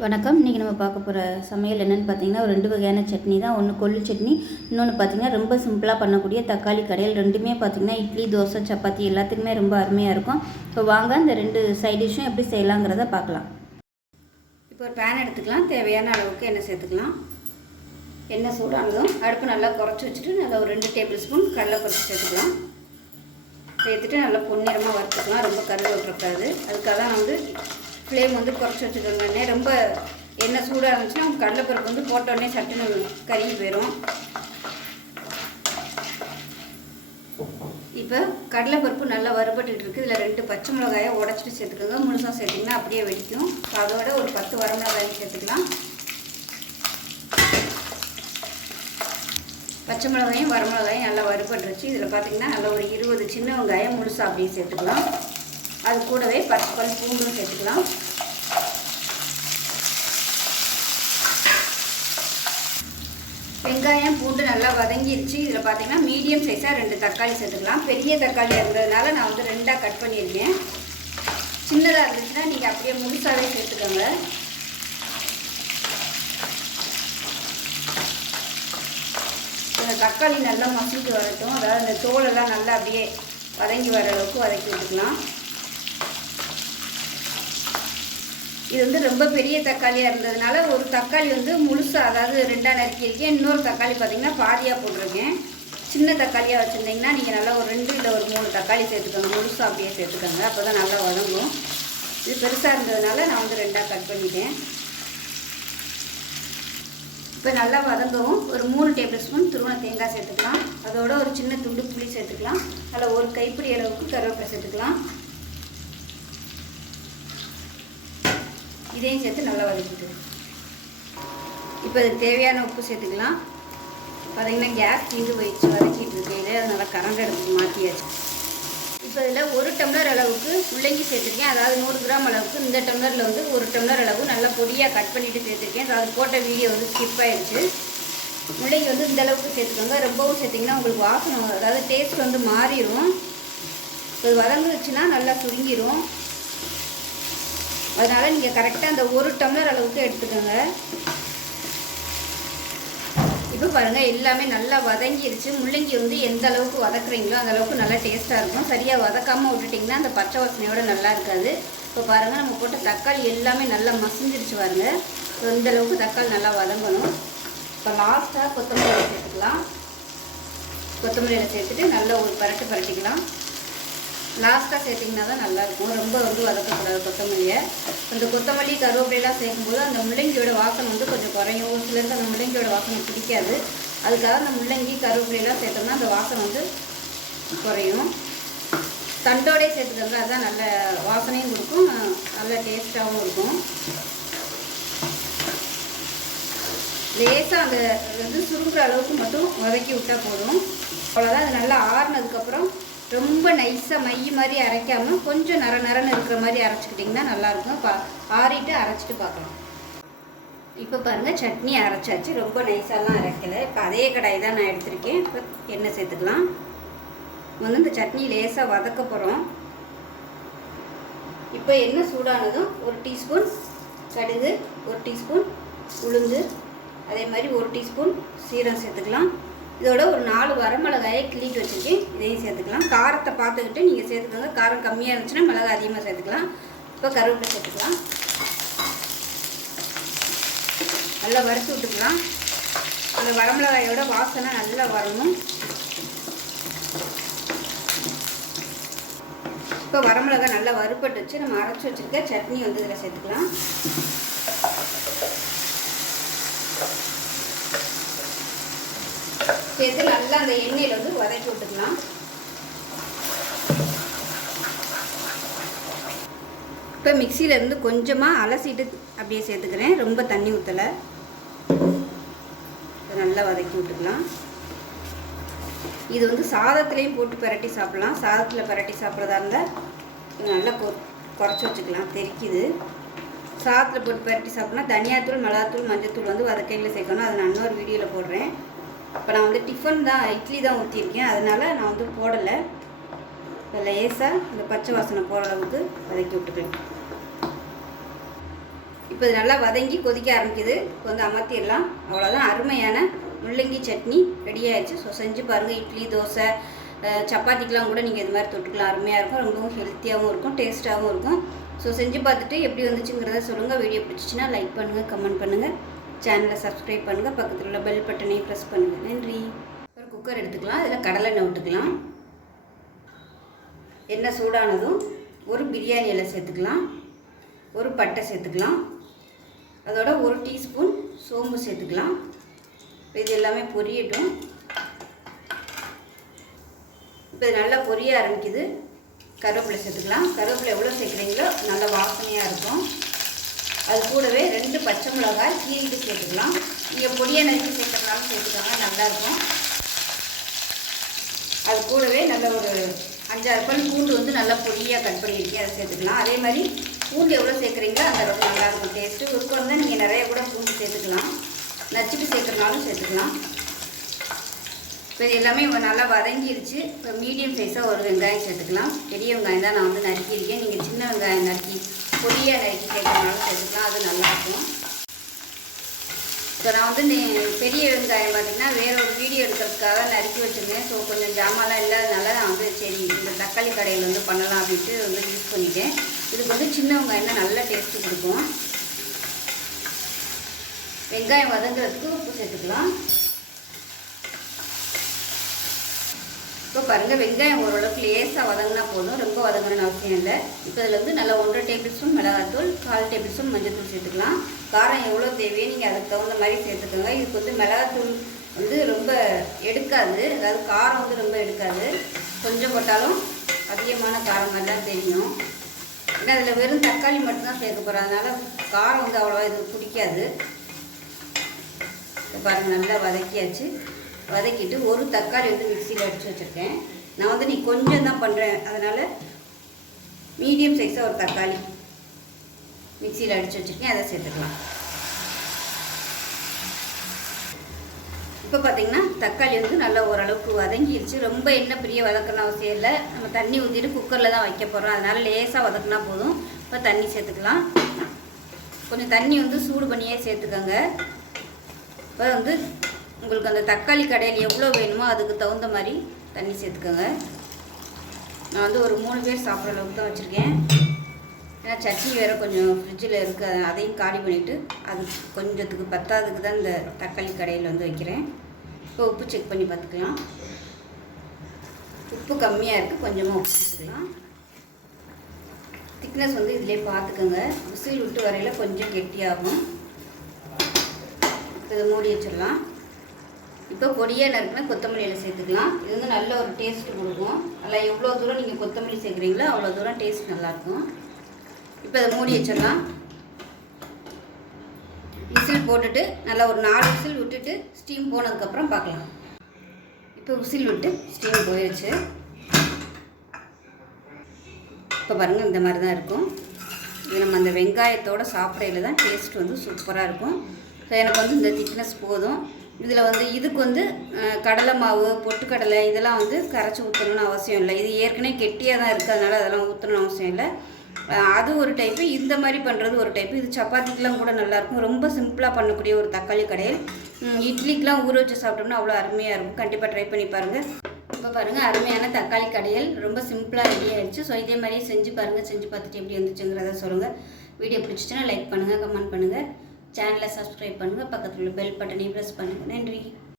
வணக்கம். இன்றைக்கி நம்ம பார்க்க போகிற சமையல் என்னென்னு பார்த்தீங்கன்னா, ஒரு 2 வகையான சட்னி தான். ஒன்று கொள்ளு சட்னி, இன்னொன்று பார்த்தீங்கன்னா ரொம்ப சிம்பிளாக பண்ணக்கூடிய தக்காளி கடையல். ரெண்டுமே பார்த்திங்கன்னா இட்லி, தோசை, சப்பாத்தி எல்லாத்துக்குமே ரொம்ப அருமையாக இருக்கும். இப்போ வாங்க இந்த 2 சைட் டிஷ்ஷும் எப்படி செய்யலாங்கிறத பார்க்கலாம். இப்போ ஒரு பேன் எடுத்துக்கலாம். தேவையான அளவுக்கு எண்ணெய் சேர்த்துக்கலாம். எண்ணெய் சூடானதும் அடுப்பு நல்லா குறைச்சி வச்சுட்டு நல்லா ஒரு 2 டேபிள் ஸ்பூன் கடலைப்பருப்பு சேர்த்துக்கலாம். சேர்த்துட்டு நல்லா பொன்னிறமாக வறுத்துக்கலாம். ரொம்ப கருக விட்டுறக்கூடாது. அதுக்காக தான் வந்து ஃப்ளேம் வந்து குறைச்சி வச்சுக்கோங்க. ரொம்ப எண்ணெய் சூடாக இருந்துச்சுன்னா கடலைப்பருப்பு வந்து போட்டோடனே சட்டுன்னு கருகி போயிடும். இப்போ கடலைப்பருப்பு நல்லா வறுபட்டுக்கிட்டு இருக்குது. இதில் 2 பச்சை மிளகாயை உடச்சிட்டு சேர்த்துக்கோங்க. முழுசாக சேர்த்திங்கன்னா அப்படியே வெடிக்கும். அதோட ஒரு 10 வரமிளகாயும் சேர்த்துக்கலாம். பச்சை மிளகாயும் வரமிளகாயும் நல்லா வறுபட்டுருச்சு. இதில் பார்த்திங்கன்னா நல்லா ஒரு 20 சின்ன வெங்காயம் முழுசாக அப்படியே சேர்த்துக்கலாம். அது கூடவே 10 பல் பூண்டும் சேர்த்துக்கலாம். வெங்காயம் பூண்டு நல்லா வதங்கிடுச்சு. இதில் பார்த்திங்கன்னா மீடியம் சைஸாக 2 தக்காளி சேர்த்துக்கலாம். பெரிய தக்காளியாக இருந்ததுனால நான் வந்து 2ஆக கட் பண்ணியிருக்கேன். சின்னதாக இருந்துச்சுன்னா நீங்கள் அப்படியே முழுசாகவே சேர்த்துக்கோங்க. இந்த தக்காளி நல்லா மசிட்டு வரட்டும். அதாவது அந்த தோலெல்லாம் நல்லா அப்படியே வதங்கி வர அளவுக்கு வதக்கி விட்டுக்கலாம். இது வந்து ரொம்ப பெரிய தக்காளியாக இருந்ததுனால ஒரு தக்காளி வந்து முழுசாக, அதாவது 2ஆக நறுக்கியிருக்கேன். இன்னொரு தக்காளி பார்த்திங்கன்னா பாதியாக போட்டிருக்கேன். சின்ன தக்காளியாக வச்சுருந்தீங்கன்னா நீங்கள் நல்லா ஒரு 2 இல்லை ஒரு 3 தக்காளி சேர்த்துக்கோங்க. முழுசாக அப்படியே சேர்த்துக்கோங்க. அப்போ தான் நல்லா வதங்கும். இது பெருசாக இருந்ததுனால நான் வந்து 2ஆக கட் பண்ணிட்டேன். இப்போ நல்லா வதங்கவும் ஒரு 3 டேபிள் ஸ்பூன் துருவன தேங்காய் சேர்த்துக்கலாம். அதோட ஒரு சின்ன துண்டு புளி சேர்த்துக்கலாம். அதில் ஒரு கைப்பிடி அளவுக்கு கருவேப்பிலை சேர்த்துக்கலாம். இதையும் சேர்த்து நல்லா வதக்கிட்டு இப்போ அதுக்கு தேவையான உப்பு சேர்த்துக்கலாம். பார்த்திங்கன்னா கேஸ் தீண்டு போயிடுச்சு வதக்கிட்டு இருக்கையில அது நல்லா கரண்ட் எடுத்து மாற்றியாச்சு. இப்போ இதில் 1 டம்ளர் அளவுக்கு முள்ளங்கி சேர்த்துருக்கேன். அதாவது 100 கிராம் அளவுக்கு. இந்த டம்ளரில் வந்து 1 டம்ளர் அளவு நல்லா பொடியாக கட் பண்ணிவிட்டு சேர்த்துருக்கேன். அது போட்ட வீடியோ வந்து ஸ்கிப் ஆகிடுச்சு. முள்ளங்கி வந்து இந்த அளவுக்கு சேர்த்துக்கோங்க. ரொம்பவும் சேர்த்திங்கன்னா உங்களுக்கு வாசனை, அதாவது டேஸ்ட் வந்து மாறிடும். இது வதங்குச்சுன்னா நல்லா சுருங்கிடும். அதனால் நீங்கள் கரெக்டாக அந்த 1 டம்ளர் அளவுக்கு எடுத்துக்கோங்க. இப்போ பாருங்கள் எல்லாமே நல்லா வதங்கிடுச்சு. முள்ளங்கி வந்து எந்த அளவுக்கு வதக்குறீங்களோ அந்த அளவுக்கு நல்லா டேஸ்ட்டாக இருக்கும். சரியாக வதக்காமல் விட்டுட்டிங்கன்னா அந்த பச்சை வாசனையோடு நல்லா இருக்காது. இப்போ பாருங்கள் நம்ம போட்ட தக்காளி எல்லாமே நல்லா மசிஞ்சிருச்சு பாருங்கள். இந்த அளவுக்கு தக்காளி நல்லா வதங்கணும். இப்போ லாஸ்ட்டாக கொத்தமல்லியில் சேர்த்துக்கலாம். கொத்தமல்லியில் சேர்த்துட்டு நல்லா ஒரு பரட்டிக்கலாம். லாஸ்ட்டாக சேர்த்திங்கன்னா தான் நல்லாயிருக்கும். ரொம்ப வந்து வதக்கக்கூடாது கொத்தமல்லியை. அந்த கொத்தமல்லி கருவேப்பிலையெல்லாம் சேர்க்கும்போது அந்த முள்ளங்கியோட வாசனை வந்து கொஞ்சம் குறையும். ஒரு சிலருக்கு அந்த முள்ளங்கியோட வாசனை பிடிக்காது. அதுக்காக அந்த முள்ளங்கி கருவேப்பிலையெல்லாம் சேர்த்தோம்னா அந்த வாசனை வந்து குறையும். தண்டோடே சேர்த்துக்கோங்க. அதுதான் நல்ல வாசனையும் கொடுக்கும், நல்ல டேஸ்ட்டாகவும் இருக்கும். லேசாக அந்த வந்து சுருங்குற அளவுக்கு மட்டும் வதக்கி விட்டால் போதும். அவ்வளோதான். அது நல்லா ஆறுனதுக்கப்புறம் ரொம்ப நைஸாக மை மாதிரி அரைக்காமல் கொஞ்சம் நரன்னு இருக்கிற மாதிரி அரைச்சிக்கிட்டிங்கன்னா நல்லாயிருக்கும். ஆறிட்டு அரைச்சிட்டு பார்க்கலாம். இப்போ பாருங்கள் சட்னி அரைச்சாச்சு. ரொம்ப நைஸாலாம் அரைக்கலை. இப்போ அதே கடாய் தான் நான் எடுத்திருக்கேன். இப்போ எண்ணெய் சேர்த்துக்கலாம். வந்து இந்த சட்னி லேசாக வதக்க போகிறோம். இப்போ எண்ணெய் சூடானதும் 1 டீஸ்பூன் கடுகு, 1 டீஸ்பூன் உளுந்து, அதே மாதிரி 1 டீஸ்பூன் சீரகம் சேர்த்துக்கலாம். இதோட ஒரு 4 வரமிளகாயை கிள்ளிட்டு வச்சுருக்கேன். இதையும் சேர்த்துக்கலாம். காரத்தை பார்த்துக்கிட்டு நீங்கள் சேர்த்துக்கோங்க. காரம் கம்மியாக இருந்துச்சுன்னா மிளகாய் அதிகமாக சேர்த்துக்கலாம். இப்போ கருவேப்பிலை சேர்த்துக்கலாம். நல்லா வறுத்து விட்டுக்கலாம். அந்த வரமிளகாயோட வாசனை நல்லா வரணும். இப்போ வரமிளகாய் நல்லா வறுபட்டு வச்சு நம்ம அரைச்சி வச்சுருக்க சட்னி வந்து இதில் சேர்த்துக்கலாம். சேர்த்து நல்லா அந்த எண்ணெயில் வந்து வதக்கி விட்டுக்கலாம். இப்போ மிக்சியிலேருந்து கொஞ்சமாக அலசிட்டு அப்படியே சேர்த்துக்கிறேன். ரொம்ப தண்ணி ஊற்றலை. நல்லா வதக்கி விட்டுக்கலாம். இது வந்து சாதத்துலேயும் போட்டு பரட்டி சாப்பிட்லாம். சாதத்தில் பரட்டி சாப்பிட்றதா இருந்தால் நல்லா குறைச்சி வச்சுக்கலாம். தெரிக்குது. சாதத்தில் போட்டு பரட்டி சாப்பிட்னா தனியாத்தூள், மிளகாத்தூள், மஞ்சத்தூள் வந்து வதக்கையில் சேர்க்கணும். அதை நான் இன்னொரு வீடியோவில் போடுறேன். இப்போ நான் வந்து டிஃபன் தான், இட்லி தான் ஊற்றிருக்கேன். அதனால் நான் வந்து போடலை. இப்போ லேசாக இந்த பச்சை வாசனை போகிற அளவுக்கு வதக்கி விட்டுக்கிறேன். இப்போ இது நல்லா வதங்கி கொதிக்க ஆரம்பிக்குது. கொஞ்சம் அமர்த்திடலாம். அவ்வளோதான், அருமையான முள்ளங்கி சட்னி ரெடி ஆயிடுச்சு. ஸோ செஞ்சு பாருங்கள். இட்லி, தோசை, சப்பாத்திக்கெலாம் கூட நீங்கள் இது மாதிரி தொட்டுக்கலாம். அருமையாக இருக்கும். ரொம்பவும் ஹெல்த்தியாகவும் இருக்கும், டேஸ்ட்டாகவும் இருக்கும். ஸோ செஞ்சு பார்த்துட்டு எப்படி வந்துச்சுங்கிறத சொல்லுங்கள். வீடியோ பிடிச்சிச்சின்னா லைக் பண்ணுங்கள், கமெண்ட் பண்ணுங்கள், சேனலை சப்ஸ்கிரைப் பண்ணுங்கள், பக்கத்தில் உள்ள பெல் பட்டனையும் ப்ரெஸ் பண்ணுங்கள். நன்றி. ஒரு குக்கர் எடுத்துக்கலாம். இதில் கடலை எண்ணெய் விட்டுக்கலாம். எண்ணெய் சூடானதும் ஒரு பிரியாணி இலை சேர்த்துக்கலாம், ஒரு பட்டை சேர்த்துக்கலாம், அதோட 1 டீஸ்பூன் சோம்பு சேர்த்துக்கலாம். இது எல்லாமே பொரியட்டும். இப்போ இது நல்லா பொரிய ஆரம்பிக்குது. கருவேப்பிலை சேர்த்துக்கலாம். கருவேப்பிலை எவ்வளோ சேர்க்குறீங்களோ நல்ல வாசனையாக இருக்கும். அது கூடவே 2 பச்சை மிளகாய் கீறிட்டு சேர்த்துக்கலாம். நீங்கள் பொடியாக நறுக்கி சேர்த்துக்கலாம்னு சேர்த்துக்கோங்க, நல்லாயிருக்கும். அது கூடவே நல்ல ஒரு 5-6 பல் பூண்டு வந்து நல்லா பொடியாக கட் பண்ணியிருக்கேன், அதை சேர்த்துக்கலாம். அதே மாதிரி பூண்டு எவ்வளோ சேர்க்குறீங்களோ அந்த அளவுக்கு நல்லாயிருக்கும் டேஸ்ட்டு. விருப்பம் தான் நீங்கள் நிறைய கூட பூண்டு சேர்த்துக்கலாம், நச்சுட்டு சேர்க்குறனாலும் சேர்த்துக்கலாம். இப்போ இது எல்லாமே நல்லா வதங்கிருச்சு. இப்போ மீடியம் சைஸாக ஒரு வெங்காயம் சேர்த்துக்கலாம். பெரிய வெங்காயம் தான் நான் வந்து நறுக்கியிருக்கேன். நீங்கள் சின்ன வெங்காயம் நறுக்கி பொடியாக நறுக்கி சேர்க்குறனாலும் சேர்த்துக்கலாம், அது நல்லாயிருக்கும். இப்போ நான் வந்து பெரிய வெங்காயம் பார்த்திங்கன்னா வேற ஒரு வீடியோ எடுக்கிறதுக்காக நறுக்கி வச்சுருந்தேன். ஸோ கொஞ்சம் ஜாமான்லாம் இல்லாதனால நான் வந்து சரி இந்த தக்காளி கடையில் வந்து பண்ணலாம் அப்படின்ட்டு வந்து யூஸ் பண்ணிட்டேன். இதுக்கு வந்து சின்ன வெங்காயம் தான் நல்ல டேஸ்ட்டு கொடுக்கும். வெங்காயம் வதங்குறதுக்கு உப்பு சேர்த்துக்கலாம். இப்போ பாருங்கள், வெங்காயம் ஓரளவுக்கு லேசாக வதங்கினா போதும், ரொம்ப வதங்கணும்னு அவசியம் இல்லை. இப்போ இதில் வந்து நல்லா 1.5 டேபிள் ஸ்பூன் மிளகாத்தூள், 1/4 டேபிள் ஸ்பூன் மஞ்சள்தூள் சேர்த்துக்கலாம். காரம் எவ்வளோ தேவையோ நீங்கள் அதுக்கு தகுந்த மாதிரி சேர்த்துக்கோங்க. இதுக்கு வந்து மிளகாத்தூள் வந்து ரொம்ப எடுக்காது, அதாவது காரம் வந்து ரொம்ப எடுக்காது. கொஞ்சம் போட்டாலும் அதிகமான காரம் மாதிரி தான் தெரியும். ஏன்னா அதில் வெறும் தக்காளி மட்டும்தான் சேர்க்க போகிறோம், அதனால் காரம் வந்து அவ்வளோவா இது பிடிக்காது. இப்போ பாருங்கள், நல்லா வதக்கியாச்சு. வதக்கிட்டு ஒரு தக்காளி வந்து மிக்சியில் அடித்து வச்சுருக்கேன். நான் வந்து நீ கொஞ்சம் தான் பண்ணுறேன், அதனால் மீடியம் சைஸாக ஒரு தக்காளி மிக்சியில் அடித்து வச்சுருக்கேன், அதை சேர்த்துக்கலாம். இப்போ பார்த்திங்கன்னா தக்காளி வந்து நல்லா ஓரளவுக்கு வதங்கிடுச்சு. ரொம்ப எண்ணெய் பிரிய வதக்கணும் அவசியம் இல்லை. நம்ம தண்ணி ஊற்றிட்டு குக்கரில் தான் வைக்க போகிறோம், அதனால் லேசாக வதக்கினா போதும். இப்போ தண்ணி சேர்த்துக்கலாம். கொஞ்சம் தண்ணி வந்து சூடு பண்ணியே சேர்த்துக்கோங்க. இப்போ வந்து உங்களுக்கு அந்த தக்காளி கடையில் எவ்வளோ வேணுமோ அதுக்கு தகுந்த மாதிரி தண்ணி சேர்த்துக்கோங்க. நான் வந்து ஒரு 3 பேர் சாப்பிட்ற அளவுக்கு தான் வச்சுருக்கேன். ஏன்னா சட்னி வேறு கொஞ்சம் ஃப்ரிட்ஜில் இருக்குது, அதையும் காலி பண்ணிவிட்டு அது கொஞ்சத்துக்கு பத்தாததுக்கு தான் இந்த தக்காளி கடையில் வந்து வைக்கிறேன். இப்போ உப்பு செக் பண்ணி பார்த்துக்கலாம். உப்பு கம்மியாக இருக்குது, கொஞ்சமாக உப்பு சேர்த்துக்கலாம். திக்னஸ் வந்து இதிலே பார்த்துக்கோங்க. விசில் விட்டு வரையில் கொஞ்சம் கெட்டியாகும். இதை மூடி வச்சிடலாம். இப்போ பொடியாக நறுக்கினா கொத்தமல்லி இலை சேர்த்துக்கலாம். இது வந்து நல்ல ஒரு டேஸ்ட்டு கொடுக்கும். அதில் எவ்வளோ தூரம் நீங்கள் கொத்தமல்லி சேர்க்குறீங்களோ அவ்வளோ தூரம் டேஸ்ட் நல்லாயிருக்கும். இப்போ அதை மூடி வச்சிடலாம். விசில் போட்டுட்டு நல்லா ஒரு 4 விசில் விட்டுட்டு ஸ்டீம் போனதுக்கப்புறம் பார்க்கலாம். இப்போ விசில் விட்டு ஸ்டீம் போயிடுச்சு. இப்போ பாருங்கள், இந்த மாதிரி தான் இருக்கும். இது நம்ம அந்த வெங்காயத்தோடு சாப்பிடையில தான் டேஸ்ட் வந்து சூப்பராக இருக்கும். ஸோ எனக்கு வந்து இந்த திக்னஸ் போதும். இதில் வந்து இதுக்கு வந்து கடலை மாவு, பொட்டுக்கடலை இதெல்லாம் வந்து கரைச்சி ஊற்றணும்னு அவசியம் இல்லை. இது ஏற்கனவே கெட்டியாக தான் இருக்கிறதுனால அதெல்லாம் ஊற்றணும்னு அவசியம் இல்லை. அது ஒரு டைப்பு, இந்த மாதிரி பண்ணுறது ஒரு டைப்பு. இது சப்பாத்திக்கெலாம் கூட நல்லாயிருக்கும். ரொம்ப சிம்பிளாக பண்ணக்கூடிய ஒரு தக்காளி கடையல். இட்லிக்கெலாம் ஊற வச்சு சாப்பிட்டோம்னா அவ்வளோ அருமையாக இருக்கும். கண்டிப்பாக ட்ரை பண்ணி பாருங்கள். இப்போ பாருங்கள், அருமையான தக்காளி கடையல் ரொம்ப சிம்பிளாக ரெடி ஆகிடுச்சு. ஸோ இதே மாதிரியே செஞ்சு பாருங்கள். செஞ்சு பார்த்துட்டு எப்படி வந்துச்சுங்கிறத சொல்லுங்கள். வீடியோ பிடிச்சிச்சுன்னா லைக் பண்ணுங்கள், கமெண்ட் பண்ணுங்கள், சேனலை சப்ஸ்கிரைப் பண்ணுங்கள், பக்கத்தில் உள்ள பெல் பட்டனையும் ப்ரெஸ் பண்ணுங்கள். நன்றி.